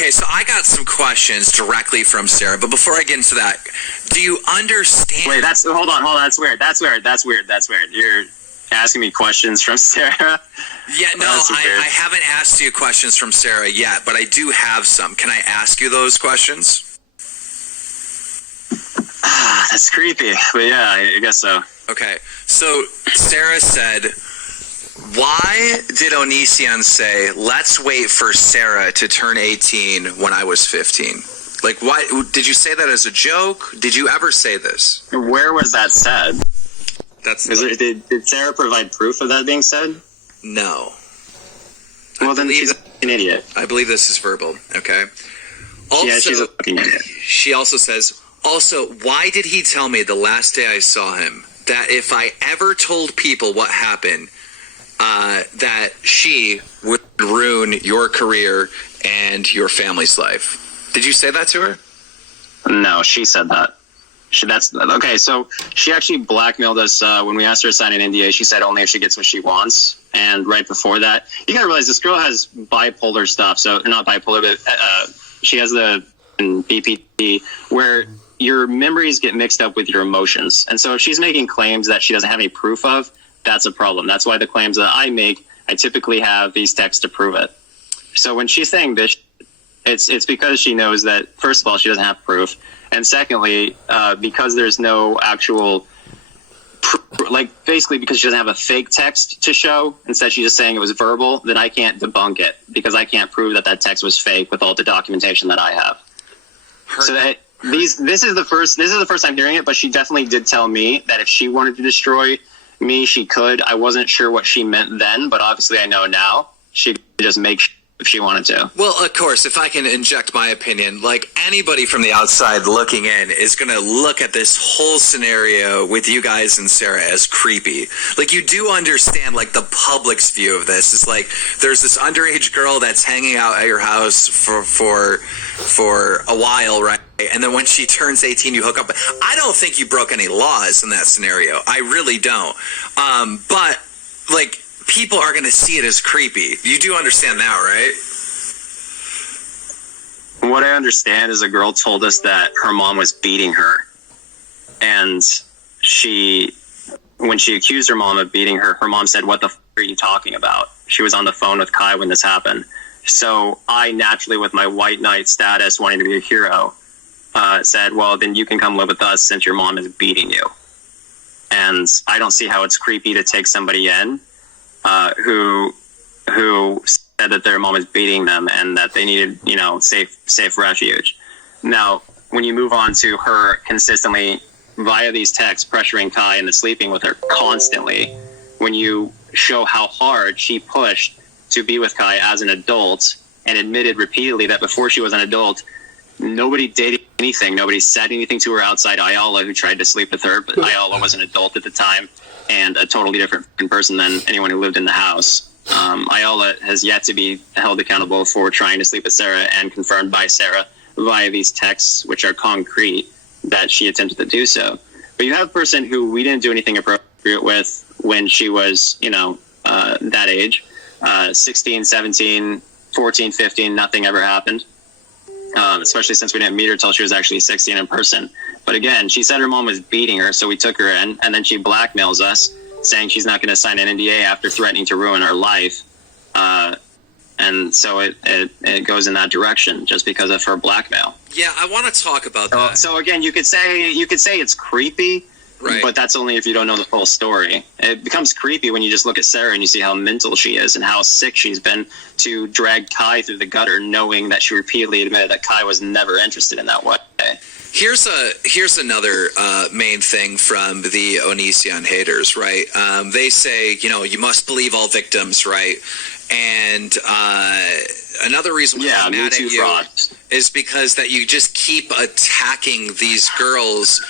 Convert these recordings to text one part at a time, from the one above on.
Okay, so I got some questions directly from Sarah, but before I get into that, do you understand? Wait, hold on. That's weird. You're asking me questions from Sarah? Yeah, no, I haven't asked you questions from Sarah yet, but I do have some. Can I ask you those questions? That's creepy, but yeah, I guess so. Okay, so Sarah said, why did Onision say, let's wait for Sarah to turn 18 when I was 15? Like, why did you say that as a joke? Did you ever say this? Where was that said? Did Sarah provide proof of that being said? No. Well, then she's an idiot. I believe this is verbal, okay? Also, yeah, she's a fucking idiot. She also says, why did he tell me the last day I saw him that if I ever told people what happened, that she would ruin your career and your family's life? Did you say that to her? No, she said that. Okay, so she actually blackmailed us when we asked her to sign an NDA. She said only if she gets what she wants. And right before that, you gotta realize this girl has bipolar stuff. So, not bipolar, but she has the BPD, where your memories get mixed up with your emotions. And so if she's making claims that she doesn't have any proof of, that's a problem. That's why the claims that I make, I typically have these texts to prove it. So when she's saying this, it's because she knows that, first of all, she doesn't have proof. And secondly, because there's no actual, basically because she doesn't have a fake text to show, instead she's just saying it was verbal, then I can't debunk it because I can't prove that text was fake with all the documentation that I have. This is the first time hearing it, but she definitely did tell me that if she wanted to destroy me, she could. I wasn't sure what she meant then, but obviously I know now. She could just make if she wanted to. Well, of course, if I can inject my opinion, like anybody from the outside looking in is going to look at this whole scenario with you guys and Sarah as creepy. Like, you do understand, like, the public's view of this is like, there's this underage girl that's hanging out at your house for a while, right? And then when she turns 18, you hook up. I don't think you broke any laws in that scenario. I really don't. But, like, people are going to see it as creepy. You do understand that, right? What I understand is a girl told us that her mom was beating her. And when she accused her mom of beating her, her mom said, "What the f*** are you talking about?" She was on the phone with Kai when this happened. So I naturally, with my white knight status, wanting to be a hero, said, well, then you can come live with us since your mom is beating you. And I don't see how it's creepy to take somebody in who said that their mom is beating them and that they needed, safe refuge. Now, when you move on to her consistently via these texts pressuring Kai into sleeping with her constantly, when you show how hard she pushed to be with Kai as an adult and admitted repeatedly that before she was an adult, nobody did anything. Nobody said anything to her outside Ayala, who tried to sleep with her, but Ayala was an adult at the time and a totally different person than anyone who lived in the house. Ayala has yet to be held accountable for trying to sleep with Sarah and confirmed by Sarah via these texts, which are concrete, that she attempted to do so. But you have a person who we didn't do anything appropriate with when she was, that age, 16, 17, 14, 15, nothing ever happened. Especially since we didn't meet her till she was actually 16 in person. But again, she said her mom was beating her, so we took her in, and then she blackmails us, saying she's not going to sign an NDA after threatening to ruin her life. And so it goes in that direction just because of her blackmail. Yeah, I want to talk about that. So again, you could say it's creepy, right? But that's only if you don't know the full story. It becomes creepy when you just look at Sarah and you see how mental she is and how sick she's been to drag Kai through the gutter, knowing that she repeatedly admitted that Kai was never interested in that way. Here's another main thing from the Onision haters, right? They say, you must believe all victims, right? And another reason why I'm mad at you is because that you just keep attacking these girls.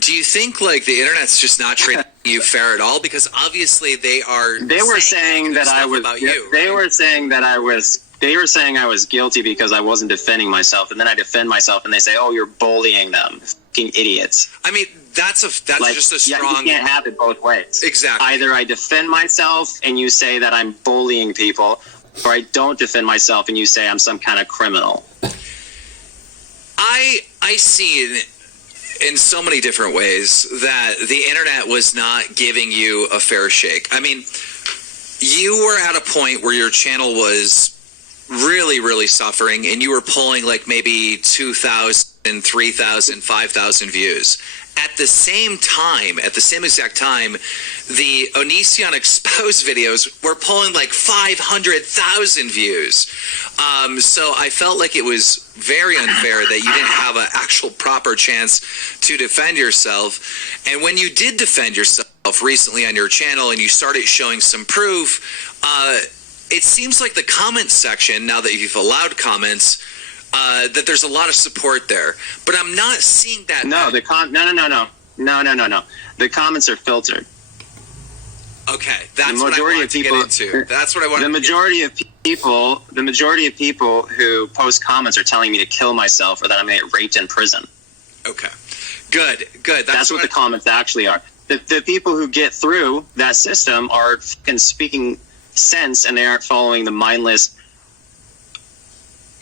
Do you think like the internet's just not treating you fair at all? Because obviously they were saying that I was about you. They were saying that I was guilty because I wasn't defending myself, and then I defend myself, and they say, "Oh, you're bullying them, fucking idiots." I mean, that's just a strong. You can't have it both ways. Exactly. Either I defend myself, and you say that I'm bullying people, or I don't defend myself and you say I'm some kind of criminal? I see it in so many different ways that the internet was not giving you a fair shake. I mean, you were at a point where your channel was really, really suffering, and you were pulling like maybe 2,000, 3,000, 5,000 views. At the same exact time, the Onision Exposed videos were pulling like 500,000 views. So I felt like it was very unfair that you didn't have an actual proper chance to defend yourself. And when you did defend yourself recently on your channel and you started showing some proof, it seems like the comment section, now that you've allowed comments, that there's a lot of support there, but I'm not seeing that. No, the comments are filtered. Okay, that's what I wanted to get into. That's what I wanted. The majority of people who post comments are telling me to kill myself or that I'm going to get raped in prison. Okay, good. That's what the comments actually are. The people who get through that system are fucking speaking sense, and they aren't following the mindless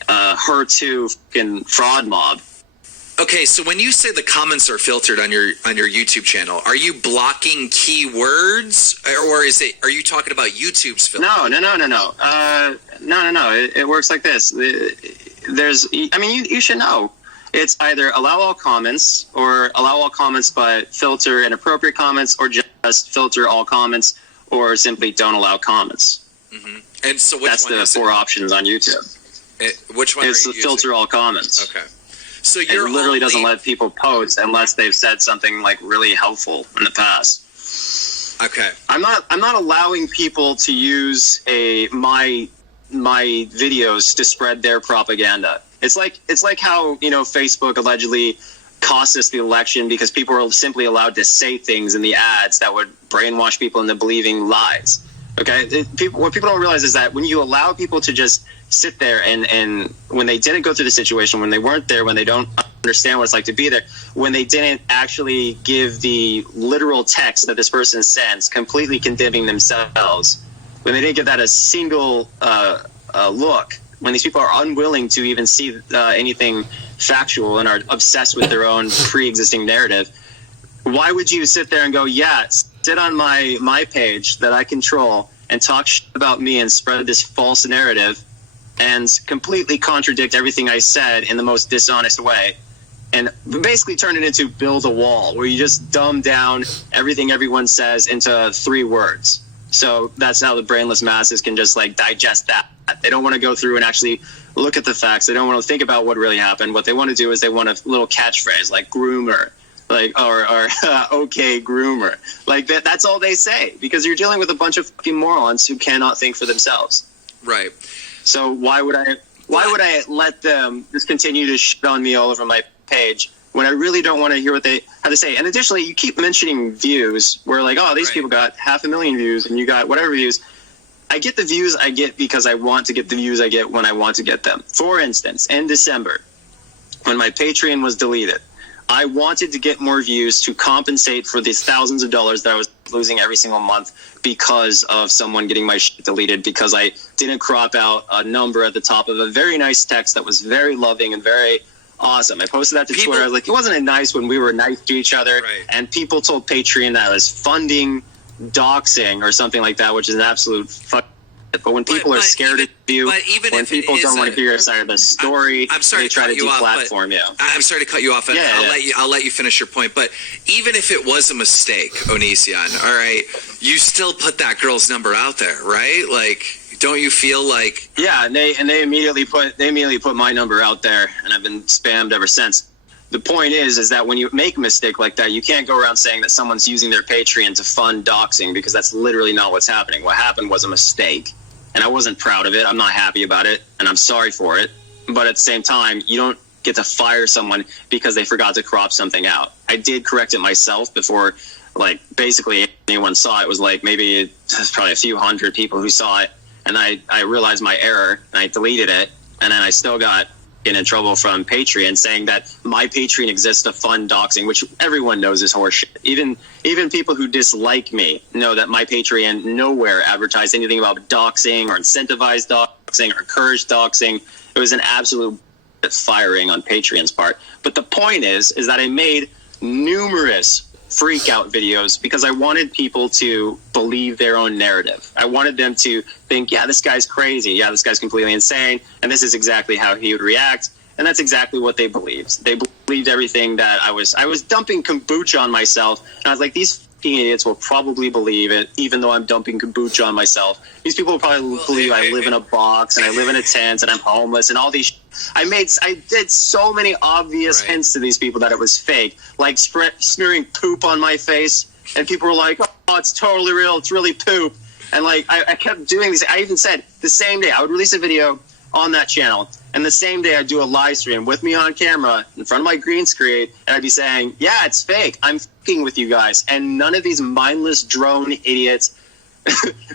her-to fucking fraud mob. Okay, so when you say the comments are filtered on your YouTube channel, are you blocking keywords, or are you talking about YouTube's filter? No. It works like this. You should know. It's either allow all comments, or allow all comments but filter inappropriate comments, or just filter all comments, or simply don't allow comments. Mm-hmm. And so that's the four options on YouTube. Which one? It's are you filter all comments. Okay. So it literally doesn't let people post unless they've said something like really helpful in the past. Okay. I'm not allowing people to use my videos to spread their propaganda. It's like how, Facebook allegedly cost us the election because people were simply allowed to say things in the ads that would brainwash people into believing lies. Okay, what people don't realize is that when you allow people to just sit there and when they didn't go through the situation, when they weren't there, when they don't understand what it's like to be there, when they didn't actually give the literal text that this person sends, completely condemning themselves, when they didn't give that a single look, when these people are unwilling to even see anything factual and are obsessed with their own pre-existing narrative, why would you sit there and go, yeah, sit on my page that I control and talk shit about me and spread this false narrative and completely contradict everything I said in the most dishonest way, and basically turn it into build a wall where you just dumb down everything everyone says into 3 words. So that's how the brainless masses can just digest that. They don't want to go through and actually look at the facts. They don't want to think about what really happened. What they want to do is they want a little catchphrase like groomer, or okay groomer. That's all they say, because you're dealing with a bunch of fucking morons who cannot think for themselves. Right. So why would I let them just continue to shit on me all over my page when I really don't want to hear what they have to say? And additionally, you keep mentioning views where these people got 500,000 views and you got whatever views. I get the views I get because I want to get the views I get when I want to get them. For instance, in December, when my Patreon was deleted, I wanted to get more views to compensate for the thousands of dollars that I was losing every single month because of someone getting my shit deleted, because I didn't crop out a number at the top of a very nice text that was very loving and very awesome. I posted that to Twitter. I was like, it wasn't nice when we were nice to each other. Right. And people told Patreon that I was funding doxing or something like that, which is an absolute fuck. But when people are scared of you, when people don't want to hear your side of the story, I'm sorry they try to deplatform you. I'm sorry to cut you off. I'll let you finish your point. But even if it was a mistake, Onision, all right, you still put that girl's number out there, right? Don't you feel like? Yeah, and they immediately put my number out there, and I've been spammed ever since. The point is that when you make a mistake like that, you can't go around saying that someone's using their Patreon to fund doxing, because that's literally not what's happening. What happened was a mistake, and I wasn't proud of it. I'm not happy about it, and I'm sorry for it. But at the same time, you don't get to fire someone because they forgot to crop something out. I did correct it myself before, basically anyone saw it. It was maybe probably a few hundred people who saw it, and I realized my error, and I deleted it, and then I still got getting in trouble from Patreon, saying that my Patreon exists to fund doxing, which everyone knows is horseshit. Even people who dislike me know that my Patreon nowhere advertised anything about doxing or incentivized doxing or encouraged doxing. It was an absolute firing on Patreon's part. But the point is that I made numerous freak out videos because I wanted people to believe their own narrative. I wanted them to think, yeah, this guy's crazy. Yeah, this guy's completely insane. And this is exactly how he would react. And that's exactly what they believed. They believed everything that I was dumping kombucha on myself. And I was like, these fucking idiots will probably believe it, even though I'm dumping kombucha on myself. These people will probably believe I live in a box and I live in a tent and I'm homeless and all these I did so many obvious hints to these people that it was fake, like smearing poop on my face, and people were like, oh, it's totally real, it's really poop. And like I kept doing these. I even said the same day I would release a video on that channel, and the same day I'd do a live stream with me on camera in front of my green screen, and I'd be saying, yeah, it's fake, I'm fucking with you guys. And none of these mindless drone idiots,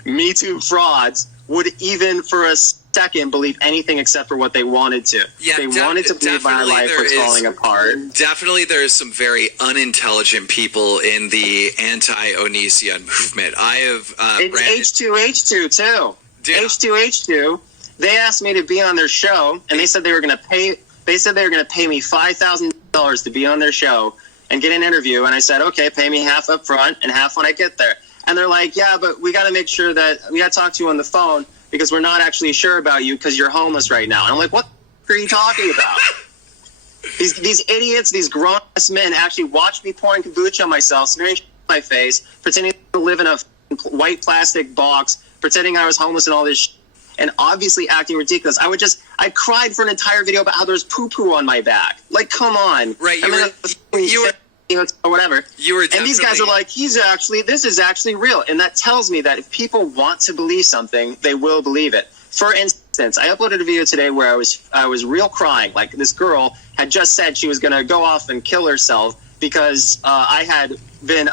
Me Too frauds, would even for a second believe anything except for what they wanted to. Yeah, they wanted to believe my life was falling apart. Definitely there's some very unintelligent people in the anti-Onision movement. I have it's H2H2 too. Yeah. H2H2, they asked me to be on their show, and they said they were going to pay me $5,000 to be on their show and get an interview, and I said, okay, pay me half up front and half when I get there. And they're like, yeah, but we got to make sure that we got to talk to you on the phone because we're not actually sure about you because you're homeless right now. And I'm like, what the are you talking about? These idiots, these grown-ass men actually watched me pouring kombucha on myself, smearing my face, pretending to live in a white plastic box, pretending I was homeless and all this shit, and obviously acting ridiculous. I cried for an entire video about how there's poo-poo on my back. Like, come on. Right, you were or whatever. And these guys are like, this is actually real. And that tells me that if people want to believe something, they will believe it. For instance, I uploaded a video today where I was real crying. Like, this girl had just said she was going to go off and kill herself because I had been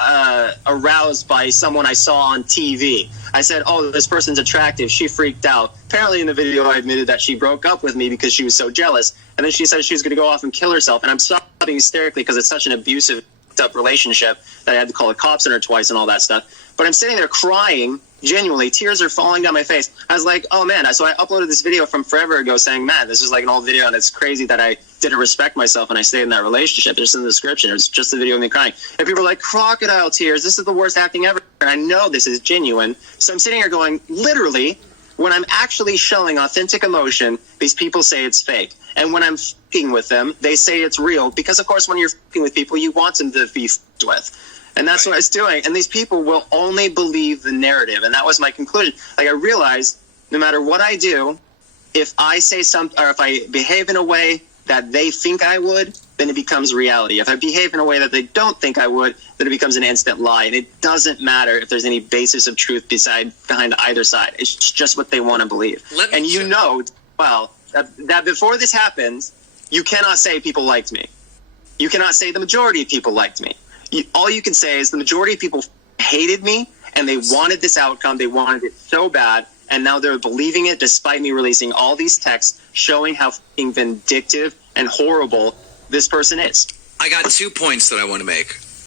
aroused by someone I saw on TV. I said, oh, this person's attractive. She freaked out. Apparently in the video I admitted that she broke up with me because she was so jealous. And then she said she was going to go off and kill herself. And I'm sobbing hysterically because it's such an abusive up relationship that I had to call the cops on her twice and all that stuff. But I'm sitting there crying, genuinely, tears are falling down my face. I was like, oh man. So I uploaded this video from forever ago saying, man, this is like an old video and it's crazy that I didn't respect myself and I stayed in that relationship. There's in the description. It's just a video of me crying. And people were like, crocodile tears, this is the worst acting ever. And I know this is genuine. So I'm sitting here going, literally, when I'm actually showing authentic emotion, these people say it's fake. And when I'm f***ing with them, they say it's real. Because, of course, when you're f***ing with people, you want them to be f***ed with. And that's what I was doing. And these people will only believe the narrative. And that was my conclusion. Like, I realized no matter what I do, if I say something or if I behave in a way that they think I would, then it becomes reality. If I behave in a way that they don't think I would, then it becomes an instant lie. And it doesn't matter if there's any basis of truth behind either side. It's just what they want to believe. And you know, well, that before this happens, you cannot say people liked me. You cannot say the majority of people liked me. All you can say is the majority of people hated me, and they wanted this outcome. They wanted it so bad, and now they're believing it despite me releasing all these texts showing how fucking vindictive and horrible this person is. I got 2 points that I want to make.